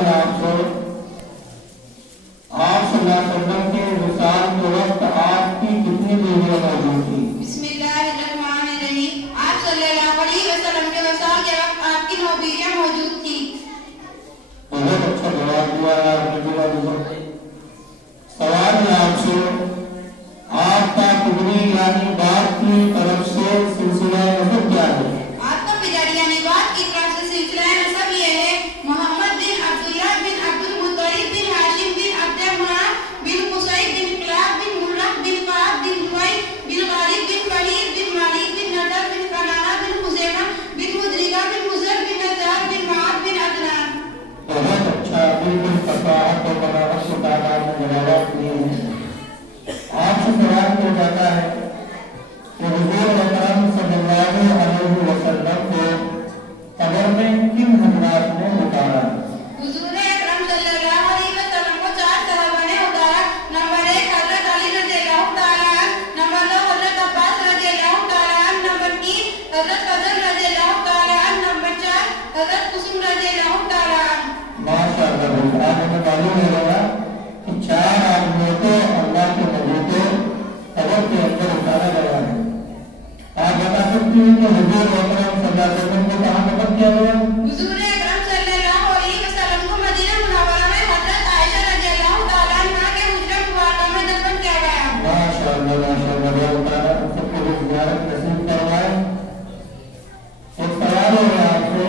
ہے آپ سے آپ صلی اللہ علیہ وسلم کے وصال کے وقت آپ کی کتنی بیویاں موجود تھی؟ بسم اللہ الرحمن الرحیم. آپ صلی اللہ علیہ وسلم کے وصال کے وقت آپ کی 9 بیویاں موجود تھیں. بہت اچھا جواب دیا ہے آپ نے. سوال ہے آپ سے آپ کا قبری یعنی باپ کی طرف سے سلسلہ نسب کیا ہے؟ آپ کا پدر یعنی باپ کی طرف سے سلسلہ نسب یہ ہے محمد بن عبداللہ بن عبد المطلب بن ہاشم بن عبد مناف بن قصی بن کلاب بن مرہ بن کعب بن لؤی بن غالب بن فلیح بن مالک بن نضر بن کنانہ بن خزیمہ بن مدرکہ بن مضر بن نجار بن معاذ بن عدنان. بہت اچھا. بالکل فصاحت اور بلاغت کے تعداد میں جوابات دیے ہیں. آپ سے سوال کیا جاتا ہے کہ حضور اکرم صلی اللہ علیہ وسلم کو قبر میں کن حضرات نے اتارا؟ حضور اکرم صلی اللہ علیہ وسلم کو 4 صحابہ نے اتارا. نمبر 1 حضرت علی رضی اللہ تعالیٰ عنہ. نمبر 2 حضرت عباس رضی اللہ تعالیٰ عنہ. نمبر 3 حضرت فضل رضی اللہ تعالیٰ عنہ. نمبر 4 حضرت قسم رضی اللہ تعالیٰ عنہ. ماشاءاللہ. آپ نے معلوم ہے کہ 4 آدمیوں کو اللہ کے نبی کو قبر کے اندر اتارا گیا ہے. آپ بتا سکتے ہیں کہ حضور اکرم صلی اللہ علیہ وسلم کو کہاں دفن کیا گیا؟ حضور اکرم صلی اللہ علیہ وسلم کو مدینہ منورہ میں حضرت عائشہ رضی اللہ تعالیٰ عنہ کے حجرہ مبارکہ میں دفن کیا گیا. ماشاءاللہ ماشاءاللہ. اللہ تعالیٰ ہم سب کو زیارت نصیب فرمائے. ایک سوال ہے آپ سے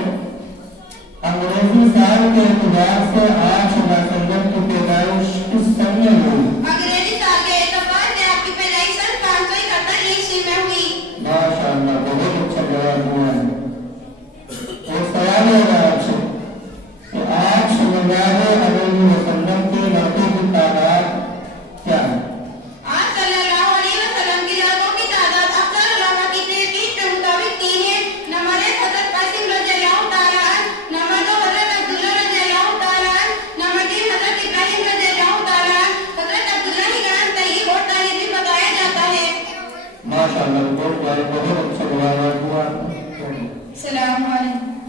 انگریزی سال کے اعتبار سے آپ صلی اللہ علیہ وسلم کی پیدائش کس سن میں ہوئی؟ انگریزی سال کے اعتبار سے آپ کی پیدائش سن 571 عیسوی میں ہوئی. ماشاءاللہ. بہت اچھا جواب دیا ہے. ایک سوال ہے آپ سے کہ آپ صلی اللہ علیہ وسلم کے لڑکوں کی تعداد کیا ہے؟ آپ صلی اللہ علیہ وسلم کی لڑکوں کی تعداد اکثر علماء کی تحقیق کے مطابق 3 ہے. نمبر 1 حضرت قاسم رضی اللہ تعالیٰ عنہ. نمبر 2 حضرت عبداللہ رضی اللہ تعالیٰ عنہ. نمبر 3 حضرت ابراہیم رضی اللہ تعالیٰ عنہ. حضرت عبداللہ ہی کا نام طیب اور طاہر بھی بتایا جاتا ہے. ماشاءاللہ. بہت اچھا جواب دیا. السلام علیکم.